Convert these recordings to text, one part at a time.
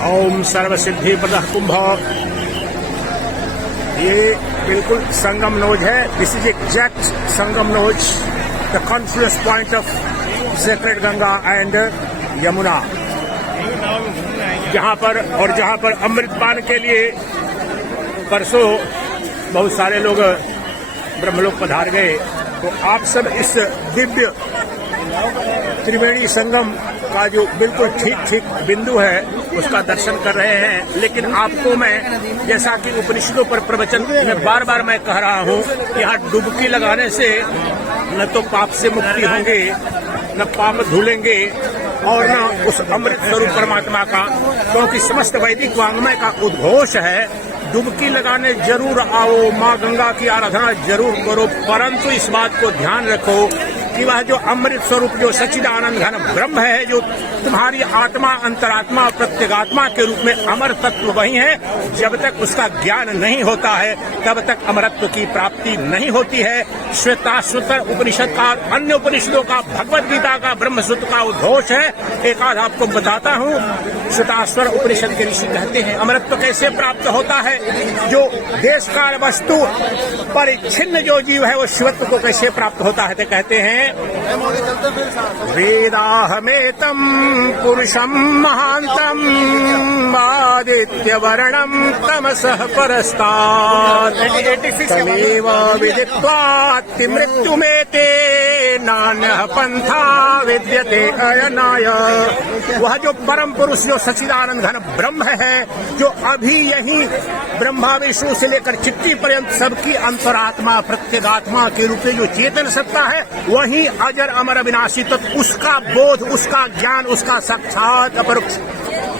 ओम सर्वसिद्धि प्रदः कुंभ। ये बिल्कुल संगम नोज है। This is exact Sangam nose, the confluence point of sacred Ganga and Yamuna, जहां पर अमृतपान के लिए परसों बहुत सारे लोग ब्रह्मलोक पधार गए। तो आप सब इस दिव्य त्रिवेणी संगम का जो बिल्कुल ठीक बिंदु है उसका दर्शन कर रहे हैं। लेकिन आपको मैं, जैसा कि उपनिषदों पर प्रवचन में बार बार मैं कह रहा हूँ, यहाँ डुबकी लगाने से न तो पाप से मुक्ति होंगे, न पाप धुलेंगे और न उस अमृत स्वरूप परमात्मा का, क्योंकि समस्त वैदिक वांग्मय का उद्घोष है डुबकी लगाने जरूर आओ, माँ गंगा की आराधना जरूर करो, परंतु इस बात को ध्यान रखो कि वह जो अमृत स्वरूप जो सच्चिदानंद घन ब्रह्म है, जो तुम्हारी आत्मा, अंतरात्मा, प्रत्यगात्मा के रूप में अमर तत्व वही है। जब तक उसका ज्ञान नहीं होता है तब तक अमरत्व की प्राप्ति नहीं होती है। श्वेताश्वतर उपनिषद का, अन्य उपनिषदों का, भगवद गीता का, ब्रह्मसूत्र का उद्घोष है। एक आध आपको बताता हूँ। श्वेताश्वर उपनिषद के ऋषि कहते हैं अमरत्व कैसे प्राप्त होता है। जो देश काल वस्तु परिच्छिन्न जो जीव है वो शिवत्व को कैसे प्राप्त होता है। तो कहते हैं वेदाहमेतम पुरुषम महांतम आदित्य वर्णम तमसः परस्तात् तमेव विदित्वाति मृत्युमेते नान्यः पंथा विद्यते अयनाय। वह जो परम पुरुष जो सच्चिदानंद घन ब्रह्म है, जो अभी यही ब्रह्मा विष्णु से लेकर चिट्ठी पर्यंत सबकी अंतरात्मा, प्रत्यगात्मा के रूप में जो चेतन सत्ता है, वही अजर अमर अविनाशी तत्व, उसका बोध, उसका ज्ञान, उसका साक्षात अपरोक्ष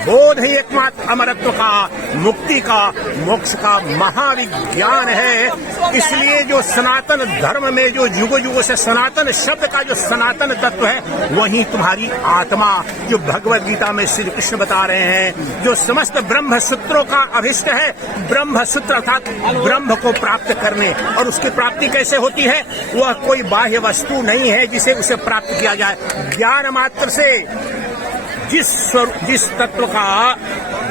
बोध ही एकमात्र अमरत्व का, मुक्ति का, मोक्ष का महाविज्ञान है। इसलिए जो सनातन धर्म में जो युगों युगों से सनातन शब्द का जो सनातन तत्व है वही तुम्हारी आत्मा, जो भगवद गीता में श्री कृष्ण बता रहे हैं, जो समस्त ब्रह्म सूत्रों का अभिष्ट है। ब्रह्म सूत्र अर्थात ब्रह्म को प्राप्त करने, और उसकी प्राप्ति कैसे होती है, वह कोई बाह्य वस्तु नहीं है जिसे उसे प्राप्त किया जाए। ज्ञान मात्र से, जिस तत्व का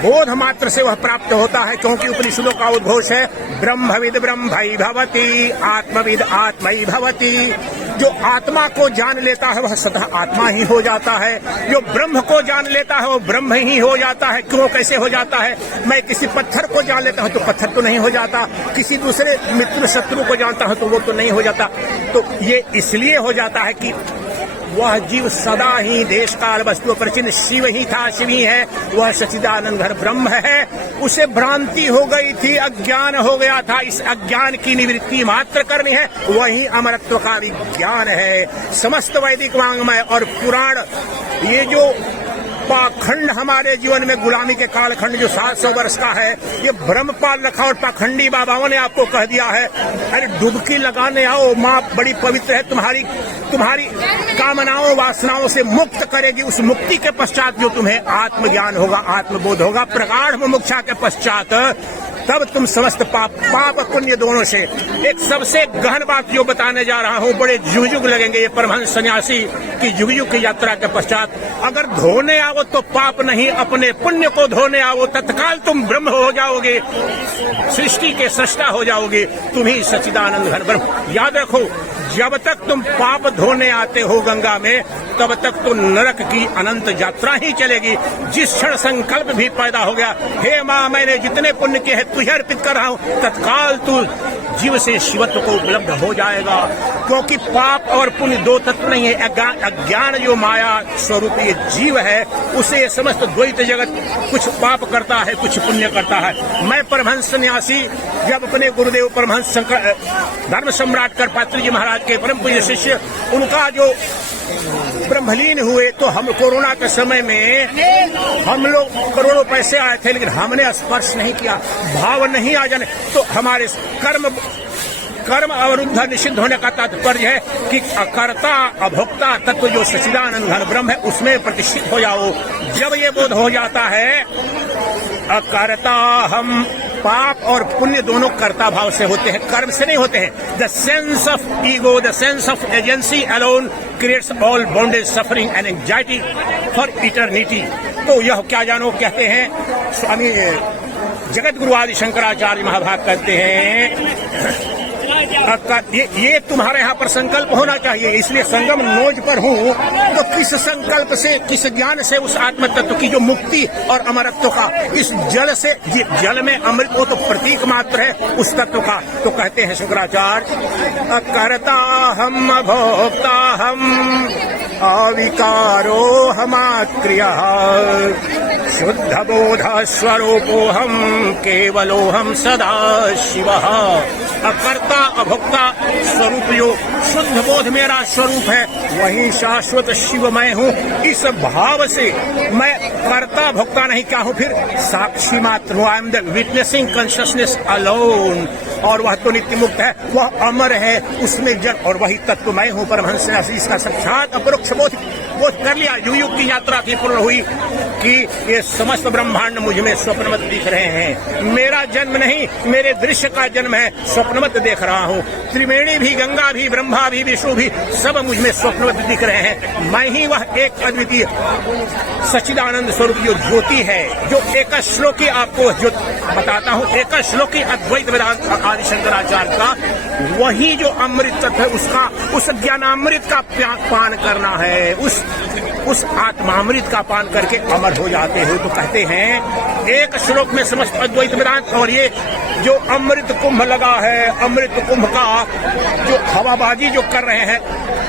बोध मात्र से वह प्राप्त होता है, क्योंकि उपनिषदों का उद्घोष है ब्रह्मविद ब्रह्मई भवति, आत्मविद आत्मई भवति। जो आत्मा को जान लेता है वह सदा आत्मा ही हो जाता है, जो ब्रह्म को जान लेता है वो ब्रह्म ही हो जाता है। क्यों, कैसे हो जाता है? मैं किसी पत्थर को जान लेता हूँ तो पत्थर तो नहीं हो जाता, किसी दूसरे मित्र शत्रु को जानता हूँ तो वो तो नहीं हो जाता। तो ये इसलिए हो जाता है कि वह जीव सदा ही देश काल वस्तु परिचिन्न शिव ही था, शिव ही है, वह सच्चिदानंद घन ब्रह्म है। उसे भ्रांति हो गई थी, अज्ञान हो गया था, इस अज्ञान की निवृत्ति मात्र करनी है, वही अमरत्व का विज्ञान है। समस्त वैदिक वांग्मय और पुराण, ये जो पाखंड हमारे जीवन में गुलामी के कालखंड जो 700 वर्ष का है, ये ब्रह्मपाल रखा और पाखंडी बाबाओं ने आपको कह दिया है अरे डुबकी लगाने आओ, माँ बड़ी पवित्र है, तुम्हारी कामनाओं वासनाओं से मुक्त करेगी। उस मुक्ति के पश्चात जो तुम्हें आत्मज्ञान होगा, आत्मबोध होगा, प्रगाढ़ मुमुक्षा के पश्चात तब तुम समस्त पाप पुण्य दोनों से। एक सबसे गहन बात जो बताने जा रहा हूँ, बड़े जुग लगेंगे ये परमहंस सन्यासी की जुग की यात्रा के पश्चात। अगर धोने आओ तो पाप नहीं, अपने पुण्य को धोने आओ, तत्काल तुम ब्रह्म हो जाओगे, सृष्टि के सृष्टा हो जाओगे, तुम ही सच्चिदानंद घन ब्रह्म। याद रखो, जब तक तुम पाप धोने आते हो गंगा में, तब तक तो नरक की अनंत यात्रा ही चलेगी। जिस क्षण संकल्प भी पैदा हो गया, हे माँ मैंने जितने पुण्य किए हैं तुझे अर्पित कर रहा हूँ, तत्काल तू जीव से शिवत्व को उपलब्ध हो जाएगा। क्योंकि पाप और पुण्य दो तत्व नहीं है। अज्ञान जो माया स्वरूप ये जीव है, उसे समस्त द्वैत जगत कुछ पाप करता है, कुछ पुण्य करता है। मैं परमहंस सन्यासी जब अपने गुरुदेव परमहंस शंकर धर्म सम्राट करपात्री जी महाराज के परम पूज्य शिष्य, उनका जो ब्रह्मलीन हुए, तो हम कोरोना के समय में हम लोग करोड़ों पैसे आए थे, लेकिन हमने स्पर्श नहीं किया, भाव नहीं आ जाने। तो हमारे कर्म अवरुद्ध निषिद्ध होने का तात्पर्य है कि अकर्ता अभोक्ता तत्व जो सच्चिदानंद घन ब्रह्म है उसमें प्रतिष्ठित हो जाओ। जब ये बोध हो जाता है, अकर्ता हम, पाप और पुण्य दोनों कर्ता भाव से होते हैं, कर्म से नहीं होते हैं। The sense of ego, the sense of agency alone creates all bondage, suffering and anxiety for eternity. तो यह क्या जानो कहते हैं स्वामी जगत गुरु आदि शंकराचार्य महाभाग कहते हैं ये तुम्हारे यहाँ पर संकल्प होना चाहिए। इसलिए संगम नोज पर हूँ तो किस संकल्प से, किस ज्ञान से उस आत्म तत्व की जो मुक्ति और अमरत्व का, इस जल से, जल में अमृत वो तो प्रतीक मात्र है उस तत्व का। तो कहते हैं शंकराचार्य करता हम भोक्ता हम अविकारो हमात्क्रिया शुद्ध बोध स्वरूपो हम केवलो हम सदा शिव। अकर्ता अभोक्ता स्वरूप जो शुद्ध बोध मेरा स्वरूप है वही शाश्वत शिव मैं हूँ। इस भाव से मैं कर्ता भोक्ता नहीं, क्या हूँ फिर साक्षी मात्र हूँ। I am the witnessing consciousness alone. और वह तो नित्य मुक्त है, वह अमर है, उसमें जन और वही तत्व मैं हूँ परमहंस ने इसका साक्षात अपरोक्ष बोध कर लिया। युग की यात्रा की पूर्ण हुई कि ये समस्त ब्रह्मांड मुझ में स्वप्नवत दिख रहे हैं। मेरा जन्म नहीं, मेरे दृश्य का जन्म है, स्वप्नवत देख रहा हूँ। त्रिवेणी भी, गंगा भी, ब्रह्मा भी, विष्णु भी सब मुझ में स्वप्नवत दिख रहे हैं। मैं ही वह एक अद्वितीय सच्चिदानंद स्वरूप जो ज्योति है, जो एक श्लोकी आपको जो बताता हूँ, एक श्लोकी अद्वैत वेदांत आदि शंकराचार्य का वही जो अमृत तत्व है उसका, उस ज्ञानामृत का पान करना है, उस आत्मामृत का पान करके अमर हो जाते हो। तो कहते हैं एक श्लोक में समस्त अद्वैत वेदांत। और ये जो अमृत कुंभ लगा है, अमृत कुंभ का जो हवाबाजी जो कर रहे हैं,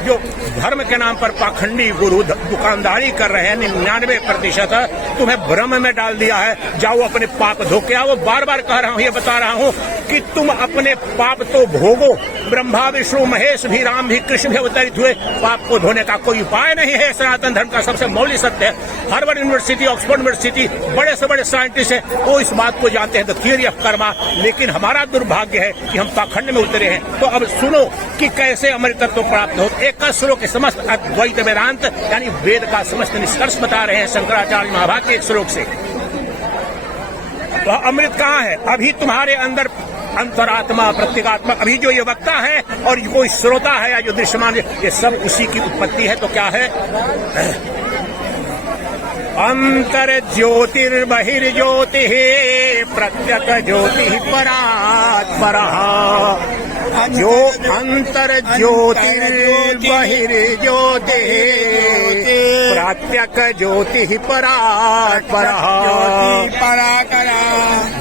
जो धर्म के नाम पर पाखंडी गुरु दुकानदारी कर रहे हैं, 99% तुम्हें भ्रम में डाल दिया है। जाओ अपने पाप धो के आओ। बार बार कह रहा हूँ, ये बता रहा हूँ कि तुम अपने पाप तो भोगो। ब्रह्मा विष्णु महेश भी, राम भी, कृष्ण भी अवतरित हुए, पाप को धोने का कोई उपाय नहीं है। सनातन धर्म का सबसे मौलिक सत्य है। हार्वर्ड यूनिवर्सिटी, ऑक्सफोर्ड यूनिवर्सिटी, बड़े से बड़े साइंटिस्ट हैं, वो इस बात को जानते हैं, द थियरी ऑफ कर्मा। लेकिन हमारा दुर्भाग्य है कि हम पाखंड में उतरे हैं। तो अब सुनो कि कैसे अमृत तत्व प्राप्त हो। एक श्लोक के समस्त अद्वैत वेदांत यानी वेद का समस्त निष्कर्ष बता रहे हैं शंकराचार्य महाभाग के एक श्लोक से। तो अमृत कहाँ है? अभी तुम्हारे अंदर अंतरात्मा, प्रत्येगात्मा, अभी जो ये वक्ता है और कोई श्रोता है या जो दृश्यमान है, ये सब उसी की उत्पत्ति है। तो क्या है? अंतर ज्योतिर्बहिर्ज्योति प्रत्यक ज्योति परात्परः। जो अंतर ज्योतिर्बहिर्ज्योति प्रत्यक ज्योति परात्परः।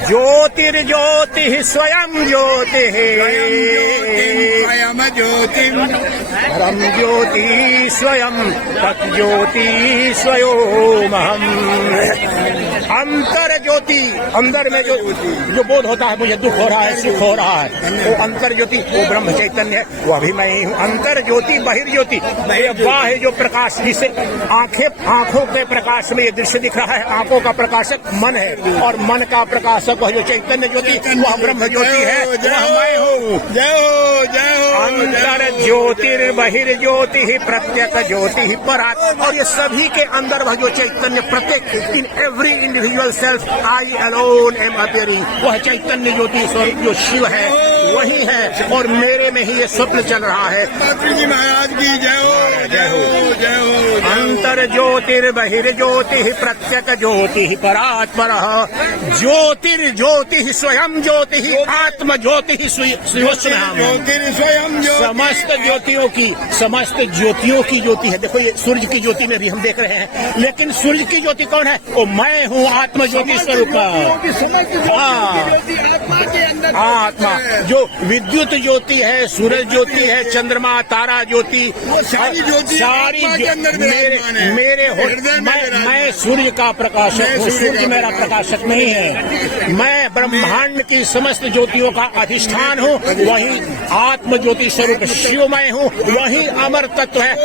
ज्योतिर्ज्योति स्वयं ज्योति परम ज्योति स्वयं तज्ज्योति स्वयोमहम्। अंतर ज्योति, अंदर में जो बोध होता है, मुझे दुख हो रहा है, सुख हो रहा है, वो अंतर ज्योति, वो ब्रह्म चैतन्य है, वो अभी मैं ही हूँ। अंतर ज्योति बहिर्ज्योति, बाह्य जो प्रकाश, जिसे आंखों के प्रकाश में ये दृश्य दिख रहा है, आंखों का प्रकाशक मन है और मन का प्रकाशक वह जो चैतन्य ज्योति, वह ब्रह्म ज्योति है, वह मैं हूँ। अंतर ज्योतिर्बहिर्ज्योति प्रत्यक ज्योति परात्। और ये सभी के अंदर वह जो चैतन्य, प्रत्येक in every individual self I alone am appearing, वह चैतन्य ज्योति स्वरूप जो शिव है वही है। और मेरे में ही ये स्वप्न चल रहा है। महाराज की जय हो, जय हो, जय हो। अंतर ज्योतिर्बहिर्ज्योति प्रत्यक ज्योति परात्परः। ज्योतिर्ज्योति स्वयं ज्योति आत्म ज्योति स्वयं समस्त ज्योतियों की, समस्त ज्योतियों की ज्योति है। देखो ये सूर्य की ज्योति में भी हम देख रहे हैं, लेकिन सूर्य की ज्योति कौन है? वो मैं हूँ, आत्म ज्योति स्वरूप। आत्मा जो विद्युत ज्योति है, सूरज ज्योति है, चंद्रमा, तारा ज्योति, सारी मेरे हो। मैं सूर्य का प्रकाशक हूँ, सूर्य मेरा प्रकाशक नहीं है। मैं ब्रह्मांड की समस्त ज्योतियों का अधिष्ठान हूँ, वही आत्म ज्योति स्वरूप शिवमय हूँ, वही अमर तत्व है।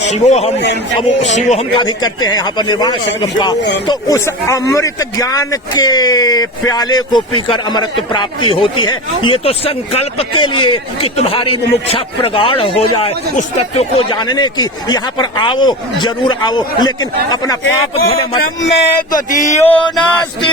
शिवोहम, अब शिवोहम का भी करते हैं यहाँ पर निर्वाण शब्द का। तो उस अमृत ज्ञान के प्याले प्याले को पीकर अमृत प्राप्ति होती है। ये तो संकल्प के लिए कि तुम्हारी मुमुक्षा प्रगाढ़ हो जाए, उस तत्व को जानने की यहाँ पर आओ, जरूर आओ, लेकिन अपना पाप धोने मत। ब्रह्म द्वितीयो नास्ति,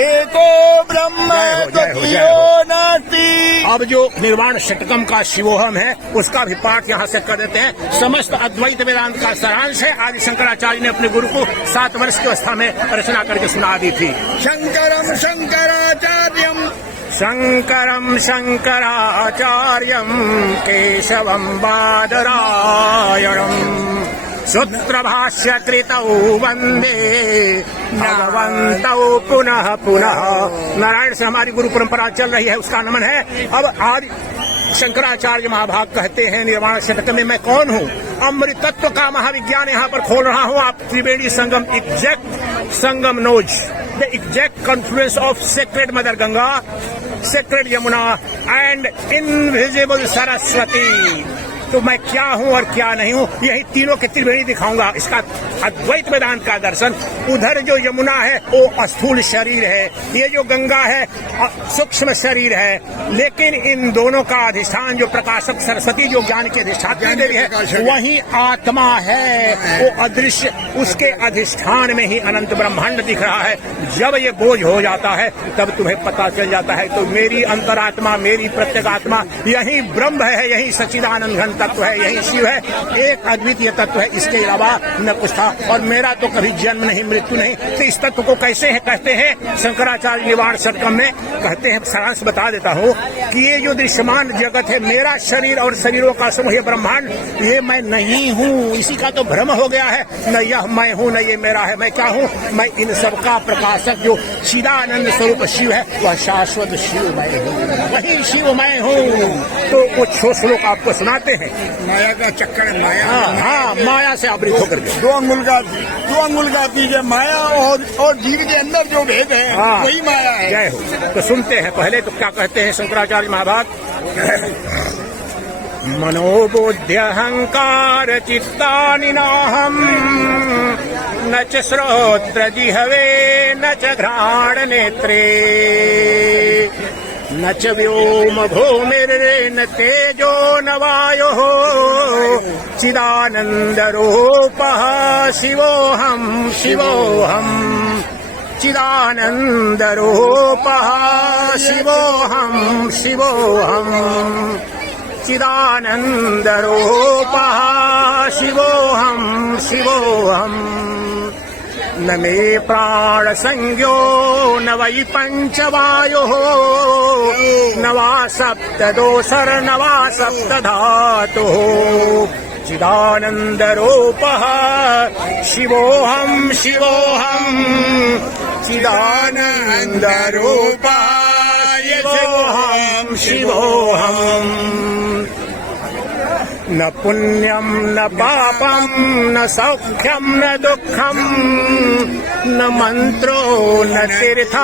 एको ब्रह्म द्वितीयो नास्ति। अब जो निर्वाण षटकम का शिवोहम है उसका भी पाठ यहाँ से कर देते हैं। समस्त अद्वैत वेदांत का सारांश है। आदि शंकराचार्य ने अपने गुरु को 7 वर्ष की अवस्था में रचना करके सुना दी थी। शंकरम शंकराचार्यम, शंकरम शंकराचार्यम केशवम बादरायणम सूत्रभाष्य कृतौ वंदे भगवन्तौ पुनः पुनः। नारायण से हमारी गुरु परंपरा चल रही है, उसका नमन है। अब आज शंकराचार्य महाभाग कहते हैं निर्वाण षटक में मैं कौन हूँ। अमृतत्व का महाविज्ञान यहाँ पर खोल रहा हूँ। आप Triveni Sangam exact Sangam nose, the exact confluence of sacred mother Ganga, sacred Yamuna and invisible Saraswati. तो मैं क्या हूँ और क्या नहीं हूँ, यही तीनों के त्रिवेणी दिखाऊंगा। इसका अद्वैत वेदांत का दर्शन। उधर जो यमुना है वो स्थूल शरीर है, ये जो गंगा है सूक्ष्म शरीर है, लेकिन इन दोनों का अधिष्ठान जो प्रकाशक सरस्वती जो ज्ञान के अधिष्ठात्री देवी है वही आत्मा है। वो अदृश्य, उसके अधिष्ठान में ही अनंत ब्रह्मांड दिख रहा है। जब ये बोझ हो जाता है तब तुम्हें पता चल जाता है तो मेरी अंतरात्मा, मेरी प्रत्येगात्मा यही ब्रह्म है, यही सच्चिदानंद घन तत्व है, यही शिव है, एक अद्वितीय तत्व है। इसके अलावा न कुछ था। और मेरा तो कभी जन्म नहीं, मृत्यु नहीं। तो इस तत्व को कैसे है कहते हैं शंकराचार्य निर्वाण षटकम में कहते हैं, सारांश बता देता हूँ कि ये जो दृश्यमान जगत है, मेरा शरीर और शरीरों का समूह ब्रह्मांड, ये मैं नहीं हूँ। इसी का तो भ्रम हो गया है। न यह मैं हूँ, न ये मेरा है। मैं क्या हूँ? मैं इन सबका प्रकाशक जो चिदानंद स्वरूप शिव है, वह शाश्वत शिव मैं हूँ, वही शिव मैं हूँ। तो कुछ श्लोक आपको सुनाते हैं। माया का चक्कर है, माया। हाँ, माया से आवृत होकर के 2 अंगुल का बीज है माया, और जीव के अंदर जो भेद है वही माया है। जय हो। तो सुनते हैं पहले तो क्या कहते हैं शंकराचार्य महाभाग। मनोबुद्ध्यहंकार चित्तानि नाहम्, न च श्रोत्र जिह्वे न च घ्राण नेत्रे, न च व्योम भूमिर्न तेजो न वायुः, चिदानन्दरूपः शिवोऽहम् शिवोऽहम्, चिदानन्दरूपः शिवोऽहम् शिवोऽहम्, चिदानन्दरूपः शिवोऽहम् शिवोऽहम्। न मे प्राणसंज्ञो न वै पंचवायुः, न वा सप्तदोषर न वा सप्तधातुः, चिदानन्दरूपः शिवोऽहम् शिवोऽहम्, चिदानन्दरूपः शिवोऽहम् शिवोऽहम्। न पुण्यम न पापम न सौख्यम न दुःखम, न मंत्रो न तीर्थ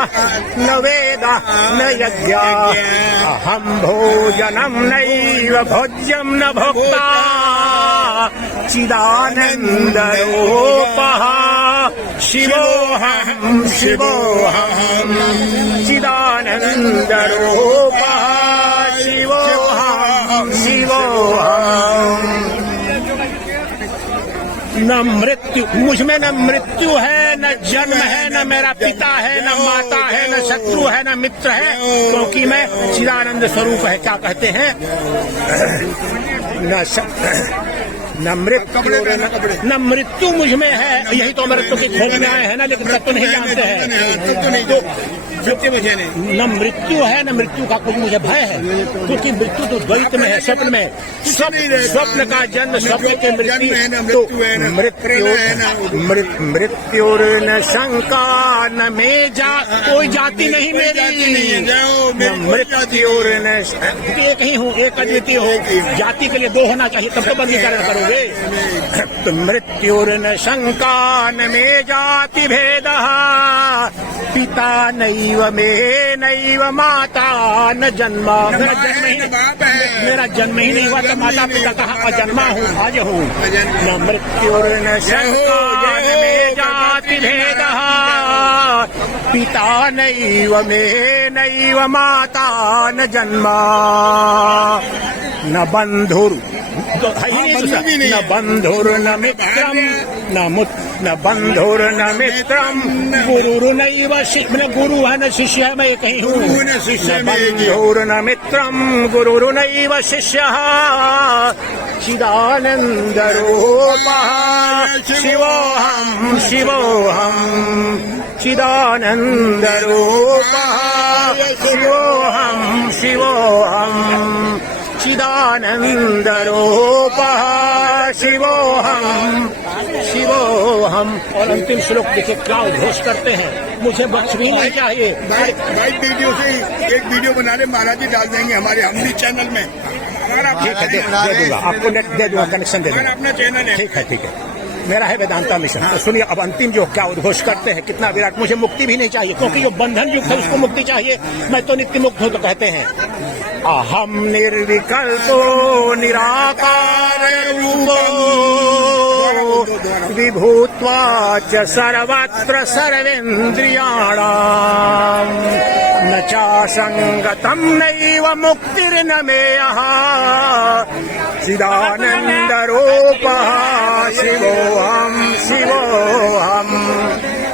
न वेद न यज्ञ, अहम भोजनम नैव भोज्यम न भोक्ता, चिदानन्दरूपः शिवोऽहम् शिवोऽहम्, चिदानन्दरूपः शिवोऽहम् शिवोऽहम्। न मृत्यु, मुझ में न मृत्यु है, न जन्म है, न मेरा पिता है, न माता है, न शत्रु है, न मित्र है, क्योंकि मैं चिदानंद स्वरूप है। क्या कहते हैं? न मृत्यु मुझ में है, यही तो मृत्यु की खोज में आए हैं ना, लेकिन तब तो नहीं जानते हैं। न मृत्यु है न मृत्यु का कुछ मुझे भय है, क्योंकि मृत्यु तो द्वैत में है, स्वप्न में। स्वप्न का जन्म, स्वप्न के मृत्यु, तो मृत्युर्न शंका न मे जा, कोई जाति नहीं मेरी, मृत्युर्न एक ही हूँ, एक अद्वितीय हो। जाति के लिए 2 होना चाहिए, तब तो वर्गीकरण करोगे। तो मृत्युर्न शंका न मे जाति भेदः, पिता नैव मे नैव माता न जन्मा, मेरा जन्म ही नहीं हुआ तो माता पिता कहा अजन्मा हूँ, आज हूँ। न मृत्युर्न शंका न मे जाति भेदः, पिता नैव मे नैव माता न जन्मा न बंधुर न बंधुर्न मित्रम न बंधुर्न मित्रम गुरुर्नैव गुरु है न शिष्य है, मैं ये कहीं हूँ। न बंधुर्न मित्रम गुरुर्नैव शिष्यः चिदानन्दरूपः शिवोऽहं शिवोऽहं चिदानन्दरूपः शिवोऽहं शिवोऽहं चिदानन्दरूपः शिवोऽहम शिवोऽहम। और अंतिम श्लोक देखिए क्या उद्घोष करते हैं, मुझे बख्श भी नहीं चाहिए। भाई वीडियो से एक वीडियो बना ले, महाराज जी डाल देंगे हमारे हमली चैनल में। ठीक है, दे दूंगा आपको, नेट दे दूंगा, कनेक्शन दे दूंगा, अपना चैनल है। ठीक है, मेरा है वेदांता मिशन। तो सुनिए अब अंतिम जो क्या उद्घोष करते हैं, कितना विराट। मुझे मुक्ति भी नहीं चाहिए, क्योंकि जो बंधन युक्त है उसको मुक्ति चाहिए। मैं तो नित्य मुक्त हूँ। तो कहते हैं अहम निर्विकल्पो निराकार रूपो विभूत्वा च सर्वत्र सर्वेन्द्रियाणां न चासंगतं नैव मुक्तिर्न मेयः चिदानन्दरूपः शिवोऽहं शिवोऽहं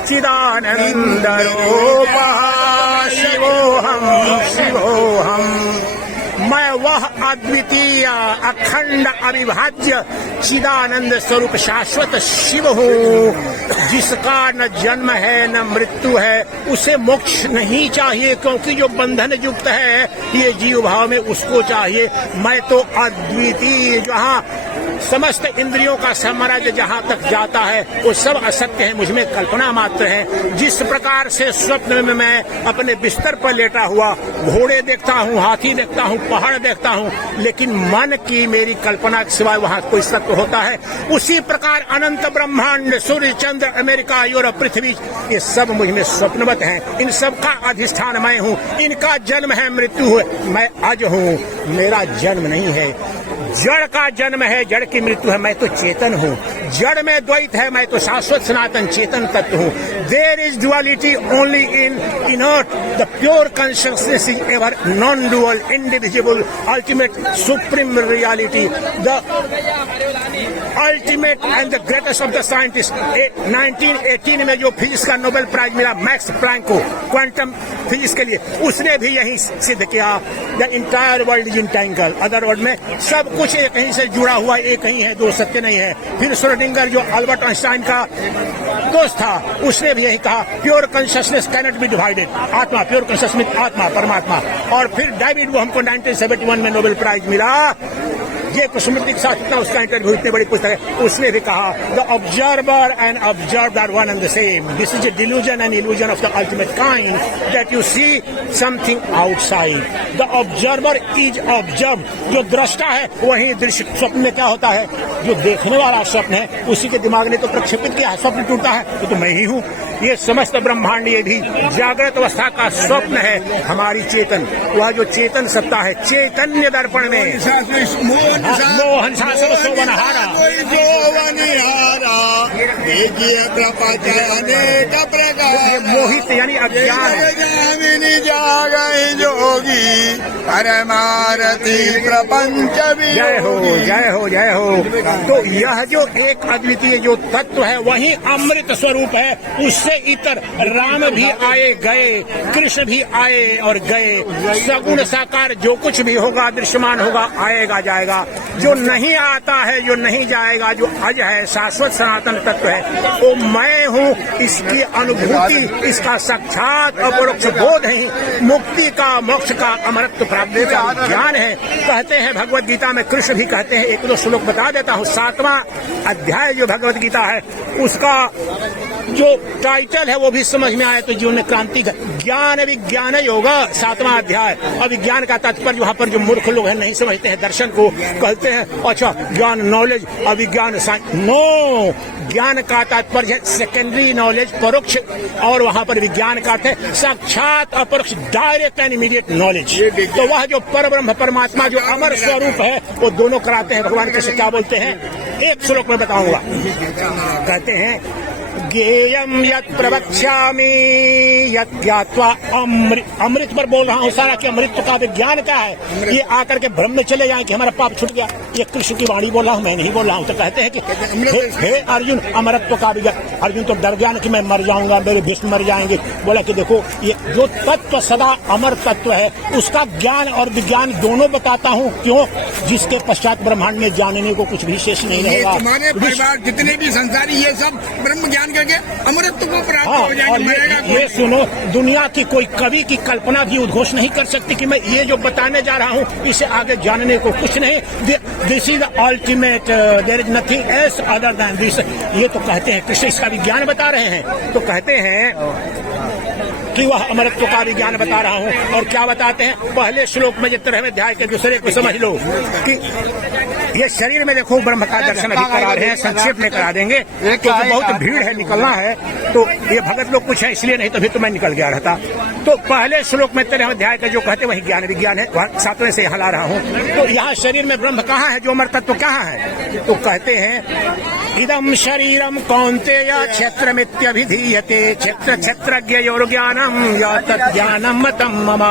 चिदानन्दरूपः शिवोऽहं शिवोऽहं। मैं वह अद्वितीय अखंड अविभाज्य चिदानंद स्वरूप शाश्वत शिव हूँ, जिसका न जन्म है न मृत्यु है। उसे मोक्ष नहीं चाहिए, क्योंकि जो बंधन युक्त है ये जीव भाव में उसको चाहिए। मैं तो अद्वितीय, जहाँ समस्त इंद्रियों का साम्राज्य जहाँ तक जाता है वो सब असत्य है, मुझ में कल्पना मात्र है। जिस प्रकार से स्वप्न में मैं अपने बिस्तर पर लेटा हुआ घोड़े देखता हूँ, हाथी देखता हूँ, पहाड़ देखता हूँ, लेकिन मन की मेरी कल्पना के सिवाय वहाँ कोई सत्य होता है। उसी प्रकार अनंत ब्रह्मांड, सूर्य, चंद्र, अमेरिका, यूरोप, पृथ्वी, ये सब मुझ में स्वप्नवत हैं। इन सब का अधिष्ठान मैं हूँ। इनका जन्म है, मृत्यु है, मैं अज हूँ, मेरा जन्म नहीं है। जड़ का जन्म है, जड़ की मृत्यु है, मैं तो चेतन हूँ। जड़ में द्वैत है, मैं तो शाश्वत सनातन चेतन तत्व हूँ। There is duality only in inert, the pure consciousness is ever non dual, indivisible, ultimate, supreme reality, the ultimate and the greatest of the scientist. 1918 में जो फिजिक्स का नोबेल प्राइज मिला मैक्स प्लैंक को क्वांटम फिजिक्स के लिए, उसने भी यही सिद्ध किया, the entire world is entangle. Other word में सब कुछ एक ही से जुड़ा हुआ, एक ही है, दो सत्य नहीं है। फिर श्रोडिंगर जो अल्बर्ट आइंस्टाइन का दोस्त था, उसने भी यही कहा, pure consciousness cannot be divided. आत्मा, प्योर कॉन्शियसनेस आत्मा, परमात्मा। और फिर डेविड वो हमको 1971 में नोबेल प्राइज मिला। ये स्मृति के साथ इतना उसका इंटरव्यू, इतनी बड़ी पुस्तक है, उसने भी कहा the observer and observed are one and the same. This is a delusion and illusion of the ultimate kind that you see something outside. The observer is observe, जो दृष्टा है वही दृश्य। स्वप्न में क्या होता है, जो देखने वाला स्वप्न है उसी के दिमाग ने तो प्रक्षेपित किया है, स्वप्न टूटा है तो मैं ही हूँ। ये समस्त ब्रह्मांड ये भी जागृत अवस्था का स्वप्न है। हमारी चेतन, वह जो चेतन सत्ता है, चैतन्य दर्पण में मोहन शासन सोवनहारा मोहित यानी अज्ञान जोगी परमारती प्रपंच। जय हो जय हो जय हो। तो यह जो एक अद्वितीय जो तत्व है वही अमृत स्वरूप है। उससे इतर राम भी आए गए, कृष्ण भी आए और गए। सगुण साकार जो कुछ भी होगा, दृश्यमान होगा, आएगा जाएगा। जो नहीं आता है, जो नहीं जाएगा, जो अज है, शाश्वत सनातन तत्व है, वो मैं हूँ। इसकी अनुभूति, इसका साक्षात अपरोक्ष बोध ही मुक्ति का, मोक्ष का, अमरत्व प्राप्ति का ज्ञान है। कहते हैं भगवत गीता में, कृष्ण भी कहते हैं, एक दो श्लोक बता देता हूँ। 7वां अध्याय जो भगवत गीता है उसका जो टाइटल है वो भी समझ में आए तो जीवन में क्रांति। ज्ञान विज्ञान योग 7वां अध्याय। और विज्ञान का तात्पर्य वहाँ पर जो मूर्ख लोग हैं नहीं समझते हैं दर्शन को, कहते हैं अच्छा ज्ञान नॉलेज, अविज्ञान साइंस। नो, ज्ञान का तात्पर्य है सेकेंडरी नॉलेज, परोक्ष, और वहाँ पर विज्ञान का अर्थ है साक्षात अपरोक्ष, डायरेक्ट एंड इमीडिएट नॉलेज। तो वह जो परब्रह्म परमात्मा जो अमर स्वरूप है वो दोनों कराते हैं। भगवान कृष्ण क्या बोलते हैं, एक श्लोक में बताऊंगा। कहते हैं ज्ञेयं यत् प्रवक्ष्यामि यत् ज्ञात्वा अमृत पर बोल रहा हूँ सारा कि अमृत का विज्ञान क्या है। ये आकर के भ्रम में चले जाए कि हमारा पाप छूट गया। ये कृष्ण की वाणी बोल रहा हूँ, मैं नहीं बोल रहा हूँ। तो कहते हैं कि हे अर्जुन अमरत्व का विज्ञान। अर्जुन तो डर गया ना कि मैं मर जाऊंगा, मेरे भीष्म मर जाएंगे। बोला कि देखो ये जो तत्व सदा अमर तत्व है उसका ज्ञान और विज्ञान दोनों बताता हूँ। क्यों? जिसके पश्चात ब्रह्मांड में जानने को कुछ भी शेष नहीं रहेगा। तुम्हारे परिवार जितने भी संसारी ये सब ब्रह्म ज्ञान करके अमृत को प्राप्त हो जाएंगे। ये सुनो, दुनिया की कोई कवि की कल्पना भी उद्घोष नहीं कर सकती कि मैं ये जो बताने जा रहा हूँ इससे आगे जानने को कुछ नहीं। This is the ultimate, there is nothing else other than this. ये तो कहते हैं कृष्ण इसका विज्ञान बता रहे हैं। तो कहते हैं कि वह अमरत्व का विज्ञान बता रहा हूँ। और क्या बताते हैं? पहले श्लोक में 13वें अध्याय के दूसरे को समझ लो कि ये शरीर में देखो ब्रह्म का दर्शन अभी करा रहे हैं, संक्षेप में करा देंगे क्योंकि बहुत भीड़ है, निकलना है। तो ये भगत लोग कुछ है इसलिए, नहीं तो फिर तो मैं निकल गया रहता। तो पहले श्लोक में 13वें अध्याय का जो कहते वही ज्ञान विज्ञान है, 7वें से यहाँ ला रहा हूँ। तो यहाँ शरीर में ब्रह्म कहाँ है, जो अमर तत्व कहाँ है? तो कहते हैं इदम शरीरम कौन्तेय क्षेत्रमित्यभिधीयते क्षेत्र क्षेत्रज्ञयोर ज्ञानम या तज्ज्ञानम मतम मम।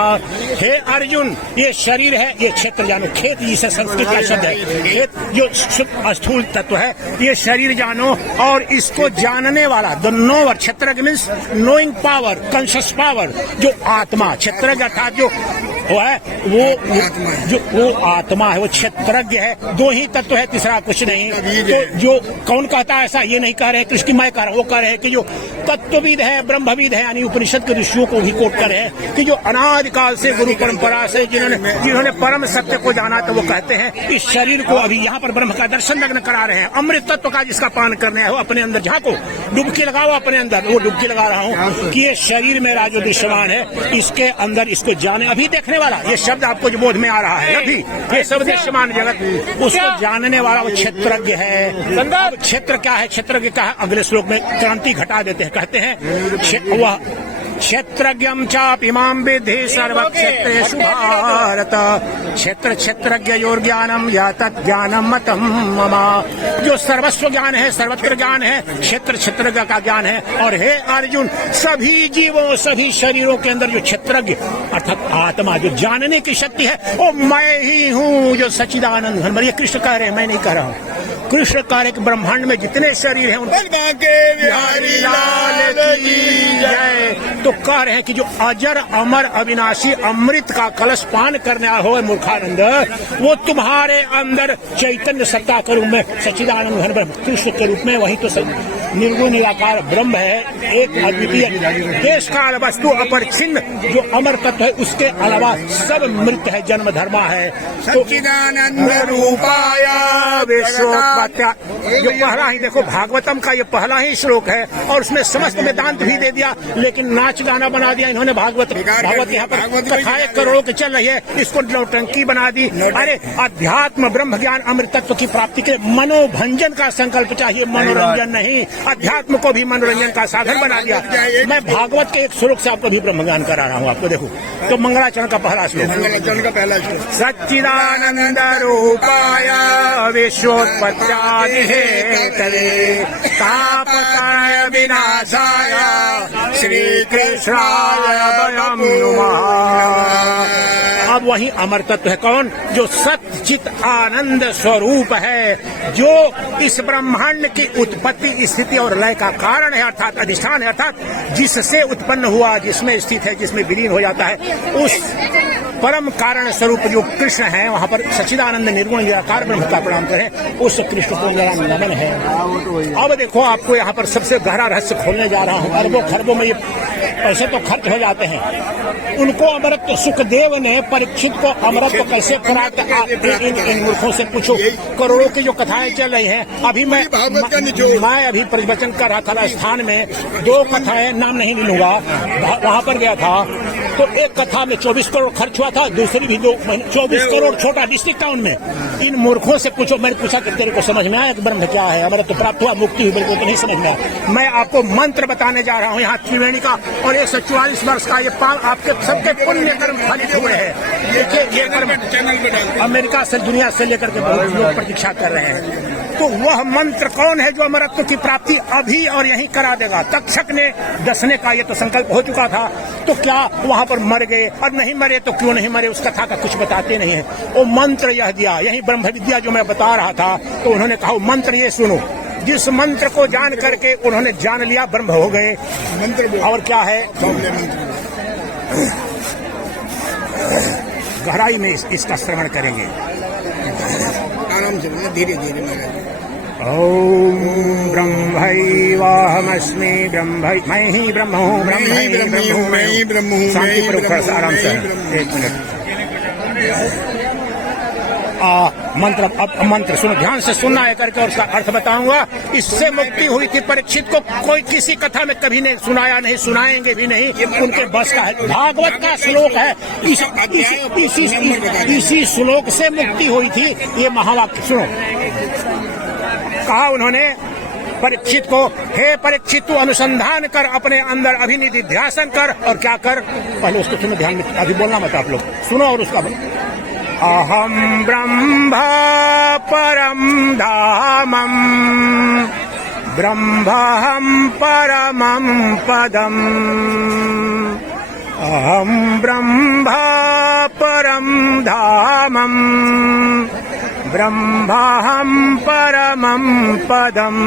हे अर्जुन, ये शरीर है, ये क्षेत्र जानो। खेत जिसे संस्कृत का शब्द है, खेत जो स्थूल तत्व है, ये शरीर जानो। और इसको जानने वाला द नोवर, क्षेत्रज्ञ means knowing power, conscious power, जो आत्मा, क्षेत्रज्ञ अर्थात जो वो है वो आत्मा है, वो क्षेत्रज्ञ है। दो ही तत्व है, तीसरा कुछ नहीं। तो जो कौन कहता है ऐसा? ये नहीं कह रहे हैं कृष्ण की मैं कह रहा हूँ, वो कह रहे हैं कि जो तत्वविद है, ब्रह्मविद है, यानी उपनिषद के ऋषियों को भी कोट कर रहे हैं कि जो अनादिकाल से गुरु परंपरा से जिन्होंने परम सत्य को जाना, तो वो कहते हैं इस शरीर को अभी यहाँ पर ब्रह्म का दर्शन लग्न करा रहे हैं। अमृत तत्व का जिसका पान करने हो अपने अंदर झांको, डुबकी लगाओ अपने अंदर। वो डुबकी लगा रहा हूँ कि ये शरीर मेरा जो दृश्यमान है, इसके अंदर इसको जाने, अभी देखने वाला ये शब्द आपको जो बोध में आ रहा है, अभी ये सब दृश्यमान जगत, उसको जानने वाला वो क्षेत्रज्ञ है। क्षेत्र क्या है, क्षेत्रज्ञ क्या है? अगले श्लोक में क्रांति घटा देते हैं, कहते हैं वह क्षेत्रज्ञम चापिमां विद्धि सर्वक्षेत्रेषु भारत क्षेत्र क्षेत्रज्ञयोर ज्ञानम या तज्ज्ञानम मतम मम। जो सर्वस्व ज्ञान है, सर्वत्र ज्ञान है, क्षेत्र क्षेत्रज्ञ का ज्ञान है। और हे अर्जुन, सभी जीवों, सभी शरीरों के अंदर जो क्षेत्रज्ञ अर्थात आत्मा, जो जानने की शक्ति है, वो मैं ही हूँ जो सच्चिदानंद घन। ये कृष्ण कह रहे हैं, मैं नहीं कह रहा हूँ। कृष्ण कार्य के ब्रह्मांड में जितने शरीर हैं उनके बिहारी लाल की जय। तो कह रहे हैं कि जो अजर अमर अविनाशी अमृत का कलश पान करने हो मूर्खानंद, वो तुम्हारे अंदर चैतन्य सत्ता के रूप में सच्चिदानंद घन ब्रह्म कृष्ण के रूप में, वही तो निर्गुण निराकार ब्रह्म है, एक अद्वितीय देश काल वस्तु अपरिच्छिन्न जो अमर तत्व है। उसके अलावा सब मृत है, जन्म धर्मा है। सच्चिदानंद रूपाय विश्वोत्पत्त्या, जो पहला ही देखो भागवतम का ये पहला ही श्लोक है और उसमें समस्त वेदांत भी दे दिया, लेकिन नाच गाना बना दिया इन्होंने। भागवत यहाँ पर कथाएं करोड़ों की चल रही है, इसको नौटंकी बना दी। अरे अध्यात्म ब्रह्म ज्ञान अमृत तत्व की प्राप्ति के मनोभंजन का संकल्प चाहिए, मनोरंजन नहीं। अध्यात्म को भी मनोरंजन का साधन बना दिया। मैं भागवत के एक श्लोक से आपको भी ब्रह्म ज्ञान करा रहा हूँ। आपको देखो तो मंगलाचरण का पहला श्लोक, मंगलाचरण का पहला श्लोक, सच्चिदानंद रूपाय विश्वोत्पत्त्यादि हेतवे तापत्रय विनाशाय श्री कृष्णाय वयं नुमः। अब वही अमर तत्व है कौन? जो सच्चित आनंद स्वरूप है, जो इस ब्रह्मांड की उत्पत्ति स्थिति और लय का कारण है, अर्थात अधिष्ठान है, अर्थात जिससे उत्पन्न हुआ, जिसमें स्थित है, जिसमें विलीन हो जाता है, उस परम कारण स्वरूप जो कृष्ण है, वहाँ पर सच्चिदानंद निर्गुण निराकार ब्रह्म का प्रणाम करें, उस कृष्ण को मेरा नमन है। अब देखो आपको यहाँ पर सबसे गहरा रहस्य खोलने जा रहा हूँ। अरबों खरबों में ये पैसे तो खर्च हो जाते हैं। उनको अमृत, सुखदेव ने परीक्षित को अमृत कैसे प्राप्त, इन मूर्खों से पूछो। करोड़ों की जो कथाएं चल रही हैं, अभी मैं अभी प्रवचन कर रहा था राजस्थान में, 2 कथाएं, नाम नहीं लूंगा, वहां पर गया था। तो एक कथा में 24 करोड़ खर्च हुआ था, दूसरी भी 24 करोड़ छोटा डिस्ट्रिक्ट टाउन में। इन मूर्खों से पूछो। मैंने पूछा कि तेरे को समझ में आया कि ब्रह्म क्या है, अमृत तो प्राप्त हुआ, मुक्ति हुई, बिल्कुल तो नहीं समझ में आया। मैं आपको मंत्र बताने जा रहा हूँ यहाँ त्रिवेणी का, और 144 वर्ष का ये आपके सबके पुण्य कर्म फलित हुए हैं। देखिए ये कर्म अमेरिका से, दुनिया से लेकर के बहुत लोग प्रतीक्षा कर रहे हैं। तो वह मंत्र कौन है जो अमरत्व की प्राप्ति अभी और यहीं करा देगा? तक्षक ने डसने का ये तो संकल्प हो चुका था, तो क्या वहां पर मर गए? और नहीं मरे तो क्यों नहीं मरे? उस कथा का कुछ बताते नहीं है। वो मंत्र यह दिया, यही ब्रह्म विद्या जो मैं बता रहा था, तो उन्होंने कहा मंत्र ये सुनो। जिस मंत्र को जान करके उन्होंने जान लिया, ब्रह्म हो गए। मंत्र और क्या है? गहराई में इसका श्रवण करेंगे, आराम से, धीरे धीरे। ओम ब्रह्मैवाहमस्मि ब्रह्म, मैं ही ब्रह्म हूँ, ब्रह्म ही ब्रह्म हूँ। शांति पूर्वक आराम से, एक मिनट। मंत्र, अब मंत्र सुनो, ध्यान से सुनना है करके, और उसका अर्थ बताऊंगा। इससे मुक्ति हुई थी परीक्षित को, कोई किसी कथा में कभी नहीं सुनाया, नहीं सुनाएंगे भी नहीं, उनके बस का है। भागवत का श्लोक है, इसी श्लोक से मुक्ति हुई थी। ये महावाक्य सुनो, कहा उन्होंने परीक्षित को, हे परीक्षित तू अनुसंधान कर, अपने अंदर अभिनिधि ध्यासन कर, और क्या कर? पहले उसको सुनो ध्यान में, अभी बोलना मत आप लोग, सुनो और उसका अहम ब्रह्म परम धामम ब्रह्महम परमं पदम। अहम ब्रह्म परम धामम ब्रह्महम परमं पदम।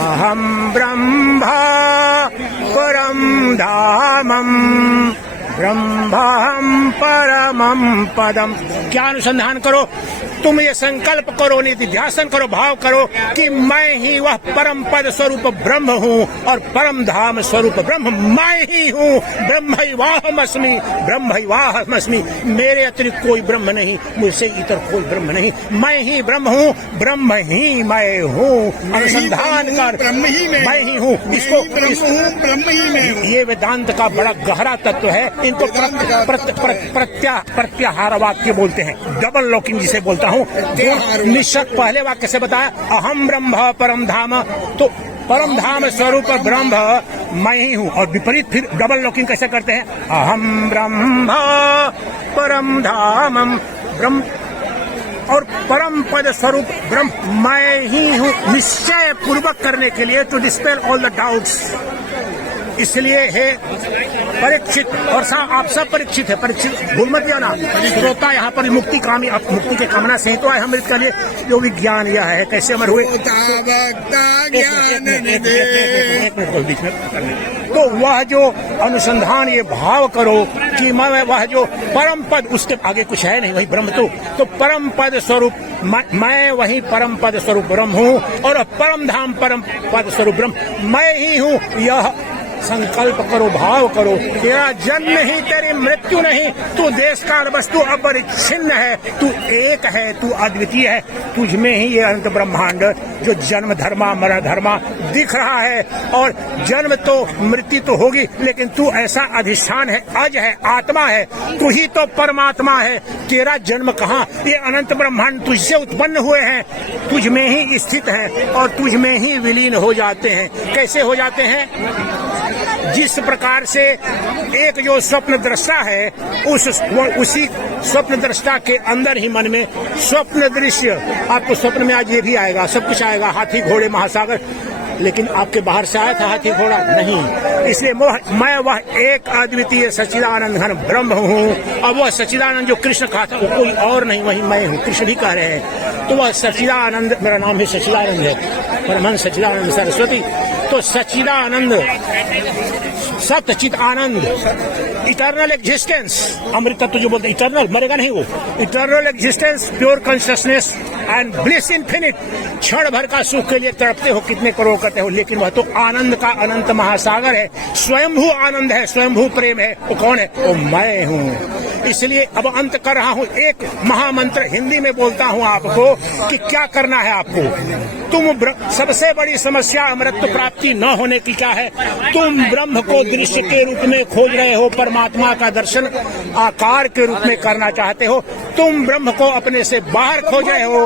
अहम ब्रह्म परम धामम ब्रह्महम परमं पदम। क्या अनुसंधान करो? तुम ये संकल्प करो, निधि ध्यासन करो, भाव करो कि मैं ही वह परम पद स्वरूप ब्रह्म हूँ और परम धाम स्वरूप ब्रह्म मैं ही हूँ। ब्रह्मैवाहमस्मि, ब्रह्मैवाहमस्मि, मेरे अतिरिक्त कोई ब्रह्म नहीं, मुझसे इतर कोई ब्रह्म नहीं, मैं ही ब्रह्म हूँ, ब्रह्म ही मैं हूँ। अनुसंधान कर, मैं ही हूँ। इसको ब्रह्म ही मैं। ये वेदांत का बड़ा गहरा तत्व है। इनको प्रत्याहार वाक्य बोलते हैं, डबल लॉकिंग जिसे बोलता हूँ। निश्चक पहले वाक्य से बताया, अहम ब्रह्म परम धाम, तो परम धाम स्वरूप ब्रह्म मैं ही हूँ। और विपरीत फिर डबल लॉकिंग कैसे करते हैं? अहम ब्रह्म परम धामम ब्रह्म, और परम पद स्वरूप ब्रह्म मैं ही हूँ, निश्चय पूर्वक करने के लिए, to dispel all the doubts. इसलिए है परीक्षित, और आप सब परीक्षित है, परीक्षित भूल मत जाना। श्रोता यहाँ पर मुक्ति कामी, अब मुक्ति के कामना से ही तो आए हम के लिए। जो विज्ञान यह है, कैसे अमर हुए, बीच में। तो वह जो अनुसंधान, ये भाव करो कि मैं वह जो परम पद, उसके आगे कुछ है नहीं, वही ब्रह्म। तो परम पद स्वरूप मैं वही परम पद स्वरूप ब्रह्म हूँ, और परम धाम परम पद स्वरूप ब्रह्म मैं ही हूँ। यह संकल्प करो, भाव करो। तेरा जन्म ही, तेरी मृत्यु नहीं। तू देश काल वस्तु अपरिच्छिन्न है, तू एक है, तू अद्वितीय है। तुझ में ही ये अनंत ब्रह्मांड जो जन्म धर्मा मरण धर्मा दिख रहा है, और जन्म तो मृत्यु तो होगी, लेकिन तू ऐसा अधिष्ठान है, अज है, आत्मा है, तू ही तो परमात्मा है। तेरा जन्म कहाँ? ये अनंत ब्रह्मांड तुझसे उत्पन्न हुए हैं, तुझ में ही स्थित हैं, और तुझ में ही विलीन हो जाते हैं। कैसे हो जाते हैं? जिस प्रकार से एक जो स्वप्न दृष्टा है, उसी स्वप्न दृष्टा के अंदर ही मन में स्वप्न दृश्य, आपको स्वप्न में आज ये भी आएगा, सब कुछ आएगा, हाथी घोड़े महासागर, लेकिन आपके बाहर से आया था हाथी घोड़ा नहीं। इसलिए मैं वह एक अद्वितीय सच्चिदानंद घन ब्रह्म हूँ। अब वह सच्चिदानंद जो कृष्ण कहा था, वो कोई और नहीं, वही मैं हूँ। कृष्ण भी कह रहे हैं, तो वह सच्चिदानंद, मेरा नाम ही सच्चिदानंद है, परमहंस सच्चिदानंद सरस्वती। तो सच्चिदानंद, सतचित आनंद, इटर्नल एग्जिस्टेंस, अमृत तत्व जो बोलते, इटर्नल, मरेगा नहीं वो, eternal existence, pure consciousness and bliss infinite. क्षण भर का सुख के लिए तड़पते हो, कितने करोड़ करते हो, लेकिन वह तो आनंद का अनंत महासागर है, स्वयंभू आनंद है, स्वयंभू प्रेम है। वो कौन है? वो मैं हूँ। इसलिए अब अंत कर रहा हूँ, एक महामंत्र हिंदी में बोलता हूँ आपको कि क्या करना है आपको। सबसे बड़ी समस्या अमृत प्राप्ति न होने की क्या है? तुम ब्रह्म को दृश्य के रूप में खोज रहे हो, परमात्मा का दर्शन आकार के रूप में करना चाहते हो। तुम ब्रह्म को अपने से बाहर खोजे हो,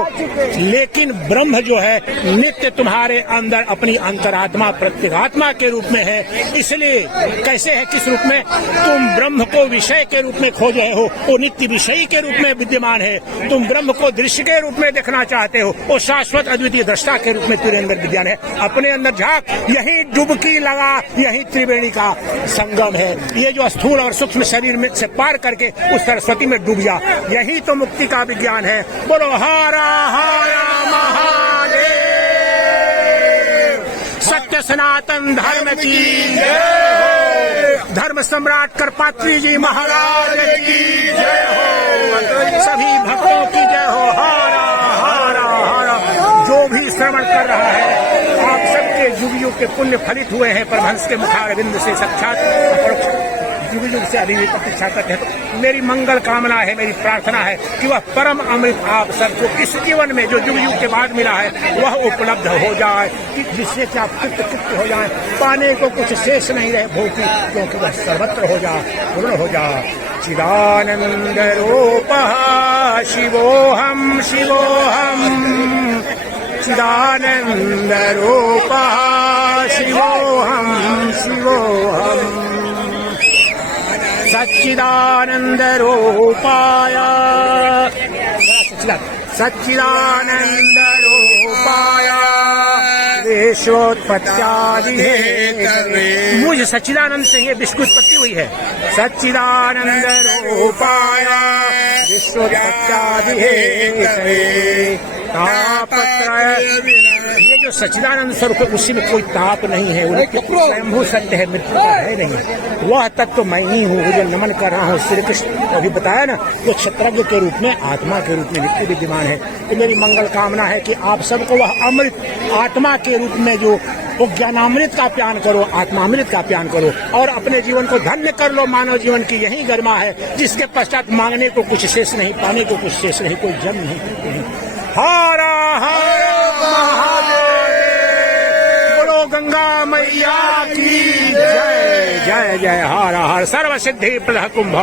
लेकिन ब्रह्म जो है नित्य तुम्हारे अंदर अपनी अंतरात्मा प्रत्यगात्मा के रूप में है। इसलिए कैसे है, किस रूप में? तुम ब्रह्म को विषय के रूप में खोजे हो, वो नित्य विषयी के रूप में विद्यमान है। तुम ब्रह्म को दृश्य के रूप में देखना चाहते हो, वो शाश्वत अद्वितीय दृष्टा के रूप में तेरे अंदर विद्यमान है। अपने अंदर झांक, यही डुबकी लगा, यही त्रिवेणी का संगम है। ये जो स्थूल और सूक्ष्म शरीर में से पार करके उस सरस्वती में डूब जा, यही तो मुक्ति का विज्ञान है। बोलो हारा हारा महादेव, सत्य सनातन धर्म की जय हो, धर्म सम्राट करपात्री जी महाराज की जय हो, सभी भक्तों की जय हो। हारा हारा हारा। जो भी श्रवण कर रहा है, आप सबके युग युग के पुण्य फलित हुए हैं। परमहंस के मुखारविंद से साक्षात युग युग से अभी भी प्रतीक्षा करते हैं। मेरी मंगल कामना है, मेरी प्रार्थना है कि वह परम अमृत आप सबको इस जीवन में जो युग युग के बाद मिला है वह उपलब्ध हो जाए, कि जिससे कि आप तृप्त हो जाए, पाने को कुछ शेष नहीं रहे भूखी, क्योंकि वह सर्वत्र हो जाए, पूर्ण हो जाए। चिदानंद रूपः शिवोहम शिवोहम, चिदानंद रूपः शिवोहम शिवोहम, सच्चिदानंद रूपाय सच्चिदानंद रूपाय विश्वोत्पत्त्यादि हेतवे। मुझ सच्चिदानंद से ये विश्व उत्पत्ति हुई है। सच्चिदानंद रूपाय विश्वोत्पत्त्यादि हेतवे तापत्रय। ये जो सच्चिदानंद स्वरूप है उसी में कोई ताप नहीं है, स्वयंभू सत्य है, मृत्यु का है नहीं। वह तत्व मैं ही हूँ, जो नमन कर रहा हूँ। श्री कृष्ण अभी बताया ना, वो क्षत्रज्ञ के रूप में, आत्मा के रूप में नित्य विद्यमान है। तो मेरी मंगल कामना है कि आप सबको वह अमृत आत्मा के रूप में, जो वो ज्ञानामृत का प्यान करो, आत्मामृत का प्यान करो और अपने जीवन को धन्य कर लो। मानव जीवन की यही गरिमा है, जिसके पश्चात मांगने को कुछ शेष नहीं, पाने को कुछ शेष नहीं, कोई जन्म नहीं। हारा हारा महादेव, बोलो गंगा मैया की जय जय जय। हारा हार सर्व सिद्धि प्रद कुंभ।